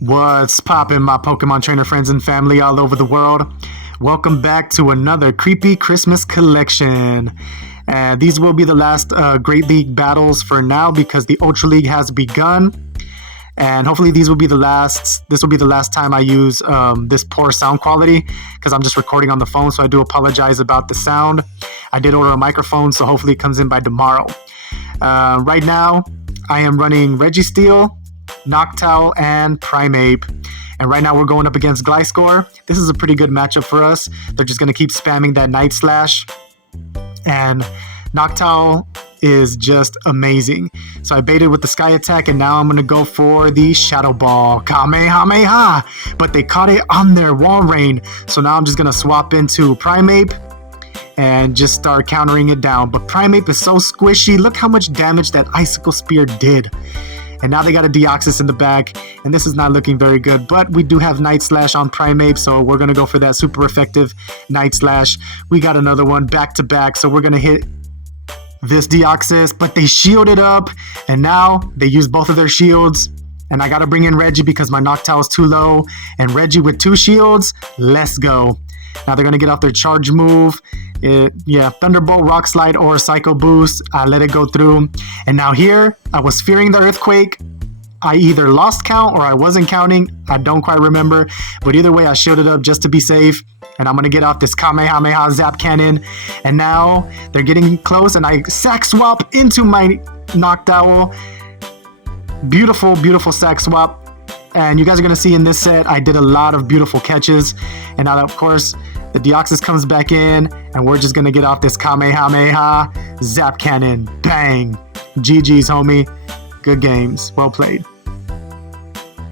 What's poppin', my Pokemon trainer friends and family all over the world? Welcome back to another creepy Christmas collection. These will be the last Great League battles for now because the Ultra League has begun. And hopefully these will be the last. This will be the last time I use this poor sound quality because I'm just recording on the phone. So I do apologize about the sound. I did order a microphone, so hopefully it comes in by tomorrow. Right now, I am running Registeel, Noctowl, and Primeape. And right now we're going up against Gliscor. This is a pretty good matchup for us. They're just going to keep spamming that Night Slash. And Noctowl is just amazing. So I baited with the Sky Attack, and now I'm going to go for the Shadow Ball. Kamehameha! But they caught it on their Wall Rain. So now I'm just going to swap into Primeape and just start countering it down. But Primeape is so squishy. Look how much damage that Icicle Spear did. And now they got a Deoxys in the back, and this is not looking very good. But we do have Night Slash on Primeape, so we're going to go for that super effective Night Slash. We got another one back to back, so we're going to hit this Deoxys, but they shielded up, and now they use both of their shields. And I got to bring in Reggie because my Noctowl is too low, and Reggie with 2 shields. Let's go. Now they're going to get off their charge move. Thunderbolt, Rock Slide, or Psycho Boost. I let it go through. And now here, I was fearing the Earthquake. I either lost count or I wasn't counting. I don't quite remember. But either way, I shielded up just to be safe. And I'm going to get off this Kamehameha Zap Cannon. And now they're getting close, and I sack swap into my Noctowl. Beautiful, beautiful sack swap. And you guys are going to see in this set, I did a lot of beautiful catches. And now, of course, the Deoxys comes back in, and we're just going to get off this Kamehameha Zap Cannon. Bang. GG's, homie. Good games. Well played.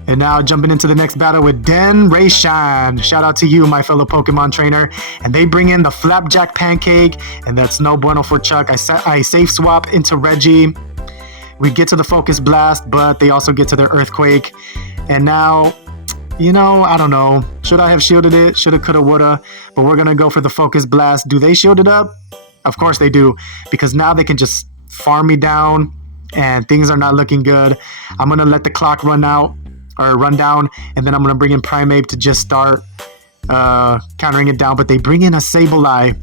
And now jumping into the next battle with Den Rayshan. Shout out to you, my fellow Pokemon trainer. And they bring in the Flapjack Pancake, and that's no bueno for Chuck. I safe swap into Reggie. We get to the Focus Blast, but they also get to their Earthquake. And now, I don't know. Should I have shielded it? Shoulda, coulda, woulda. But we're going to go for the Focus Blast. Do they shield it up? Of course they do. Because now they can just farm me down. And things are not looking good. I'm going to let the clock run down. And then I'm going to bring in Primeape to just start countering it down. But they bring in a Sableye.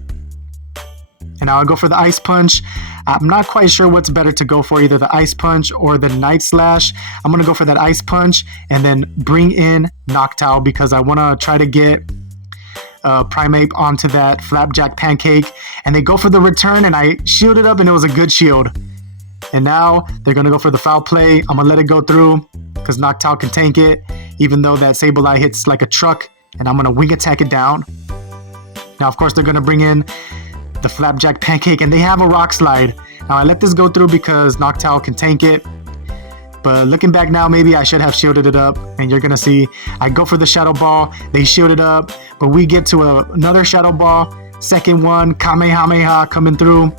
And now I'll go for the Ice Punch. I'm not quite sure what's better to go for, either the Ice Punch or the Night Slash. I'm going to go for that Ice Punch and then bring in Noctowl because I want to try to get Primeape onto that Flapjack Pancake. And they go for the return, and I shielded up, and it was a good shield. And now they're going to go for the Foul Play. I'm going to let it go through because Noctowl can tank it, even though that Sableye hits like a truck. And I'm going to Wing Attack it down. Now, of course, they're going to bring in the Flapjack Pancake, and they have a Rock Slide. Now I let this go through because Noctowl can tank it, but looking back now, maybe I should have shielded it up. And you're gonna see I go for the Shadow Ball. They shield it up, but we get to another Shadow Ball. Second one, Kamehameha coming through.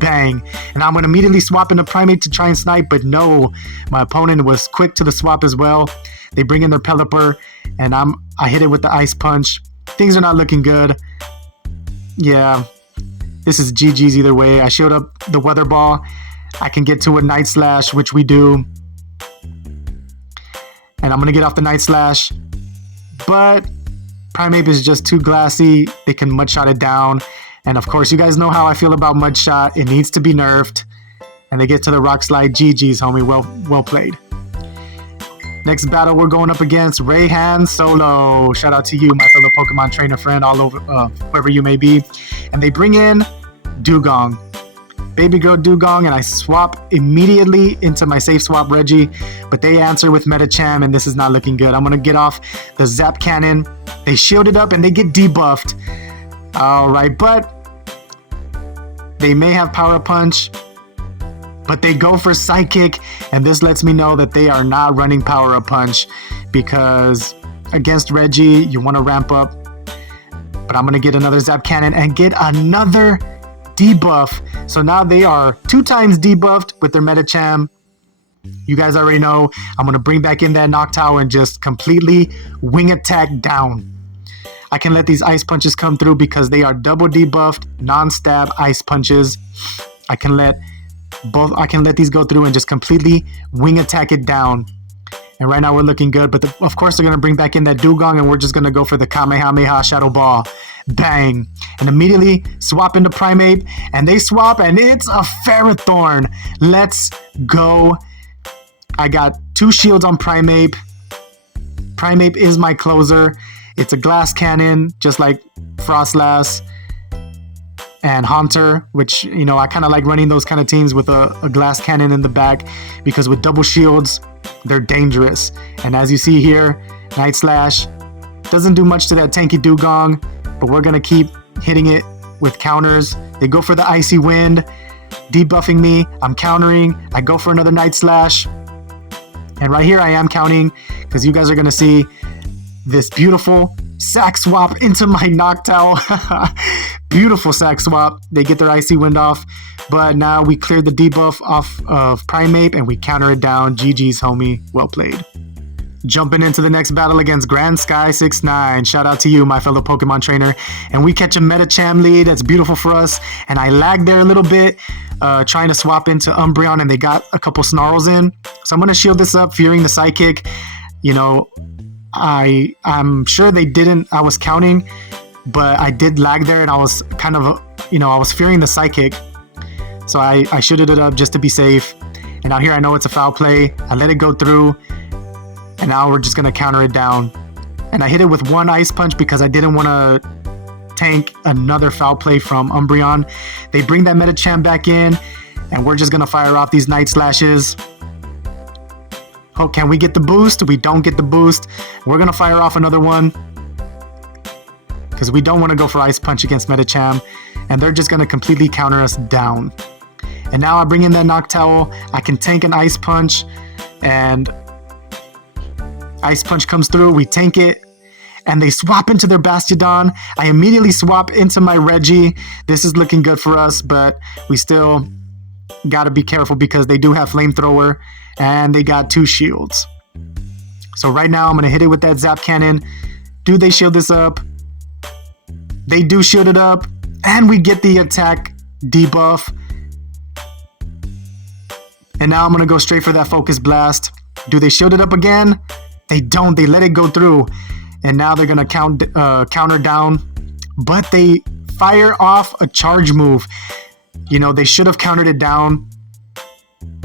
Bang. And I'm gonna immediately swap into Primeape to try and snipe, but no, my opponent was quick to the swap as well. They bring in their Pelipper, and I hit it with the Ice Punch. Things are not looking good. Yeah, this is GG's either way. I showed up the Weather Ball. I can get to a Night Slash, which we do. And I'm going to get off the Night Slash. But Primeape is just too glassy. They can Mudshot it down. And of course, you guys know how I feel about Mudshot. It needs to be nerfed. And they get to the Rock Slide. GG's, homie. Well played. Next battle, we're going up against Rayhan Solo. Shout out to you, my fellow Pokemon trainer friend, all over, whoever you may be. And they bring in Dugong. Baby girl Dugong, and I swap immediately into my safe swap Reggie. But they answer with Medicham, and this is not looking good. I'm going to get off the Zap Cannon. They shield it up, and they get debuffed. All right, but they may have Power Punch. But they go for Psychic, and this lets me know that they are not running Power Up Punch because against Reggie, you want to ramp up. But I'm going to get another Zap Cannon and get another debuff. So now they are 2 times debuffed with their Medicham. You guys already know I'm going to bring back in that Noctowl and just completely Wing Attack down. I can let these Ice Punches come through because they are double debuffed, non-stab Ice Punches. I can let these go through and just completely Wing Attack it down. And right now we're looking good, but of course they're going to bring back in that Dugong, and we're just going to go for the Kamehameha Shadow Ball. Bang! And immediately swap into Primeape, and they swap, and it's a Ferrothorn. Let's go. I got 2 shields on Primeape. Primeape is my closer. It's a glass cannon, just like Frostlass and Haunter, which, you know, I kind of like running those kind of teams with a glass cannon in the back, because with double shields, they're dangerous. And as you see here, Night Slash doesn't do much to that tanky Dugong, but we're going to keep hitting it with counters. They go for the Icy Wind, debuffing me. I'm countering. I go for another Night Slash. And right here I am counting, because you guys are going to see this beautiful sack swap into my Noctowl. Beautiful sack swap. They get their Icy Wind off. But now we cleared the debuff off of Primeape and we counter it down. GG's, homie. Well played. Jumping into the next battle against Grand Sky 69. Shout out to you, my fellow Pokemon trainer. And we catch a Medicham lead. That's beautiful for us. And I lagged there a little bit, trying to swap into Umbreon, and they got a couple Snarls in. So I'm going to shield this up, fearing the Psychic. You know, I'm sure they didn't. I was counting, but I did lag there, and I was kind of, you know, I was fearing the Psychic. So I shielded it up just to be safe. And now here I know it's a foul play. I let it go through. And now we're just going to counter it down. And I hit it with 1 Ice Punch because I didn't want to tank another foul play from Umbreon. They bring that Medicham back in. And we're just going to fire off these Night Slashes. Oh, can we get the boost? We don't get the boost. We're going to fire off another one, because we don't want to go for Ice Punch against Medicham. And they're just going to completely counter us down. And now I bring in that Noctowl. I can tank an Ice Punch, and Ice Punch comes through. We tank it, and they swap into their Bastiodon. I immediately swap into my Reggie. This is looking good for us, but we still got to be careful because they do have Flamethrower, and they got 2 shields. So right now I'm going to hit it with that Zap Cannon. Do they shield this up? They do shield it up, and we get the attack debuff. And now I'm going to go straight for that Focus Blast. Do they shield it up again? They don't. They let it go through. And now they're going to counter down. But they fire off a charge move. You know, they should have countered it down,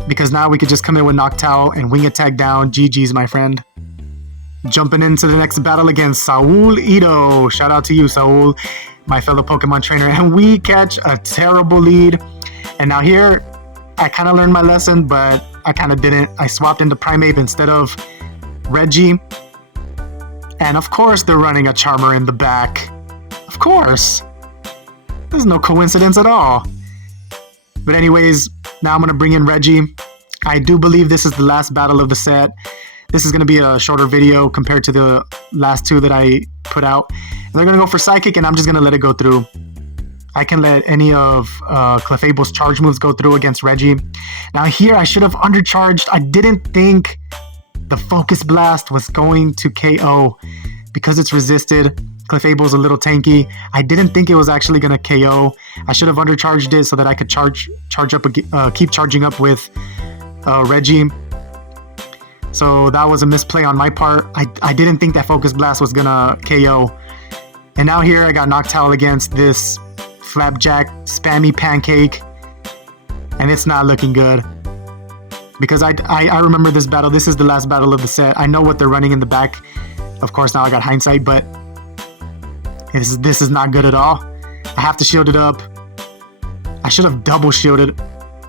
because now we could just come in with Noctowl and Wing Attack down. GG's, my friend. Jumping into the next battle against Saul Ito. Shout out to you, Saul, my fellow Pokemon trainer. And we catch a terrible lead. And now here, I kind of learned my lesson, but I kind of didn't. I swapped into Primeape instead of Reggie. And of course, they're running a Charmer in the back. Of course. There's no coincidence at all. But anyways, now I'm going to bring in Reggie. I do believe this is the last battle of the set. This is going to be a shorter video compared to the last 2 that I put out. And they're going to go for Psychic, and I'm just going to let it go through. I can let any of Clefable's charge moves go through against Reggie. Now here, I should have undercharged. I didn't think the Focus Blast was going to KO because it's resisted. Clefable's a little tanky. I didn't think it was actually going to KO. I should have undercharged it so that I could charge up, keep charging up with Reggie. So that was a misplay on my part. I didn't think that Focus Blast was going to KO. And now here I got Noctowl against this Flapjack Spammy Pancake. And it's not looking good. Because I remember this battle. This is the last battle of the set. I know what they're running in the back. Of course, now I got hindsight, but this is not good at all. I have to shield it up. I should have double shielded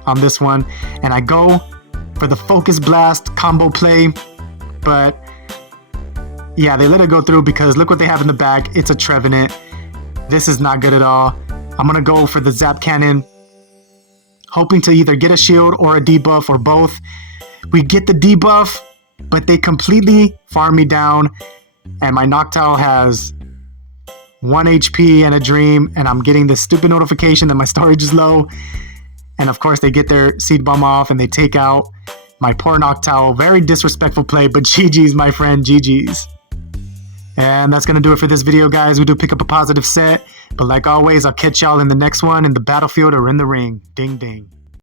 on this one. And I go for the Focus Blast combo play. But yeah, they let it go through because look what they have in the back. It's a Trevenant. This is not good at all. I'm going to go for the Zap Cannon, hoping to either get a shield or a debuff or both. We get the debuff, but they completely farm me down. And my Noctowl has 1 HP and a Dream, and I'm getting this stupid notification that my storage is low. And of course, they get their Seed Bomb off and they take out my poor Noctowl. Very disrespectful play, but GG's, my friend, GG's. And that's going to do it for this video, guys. We do pick up a positive set. But like always, I'll catch y'all in the next one in the battlefield or in the ring. Ding, ding.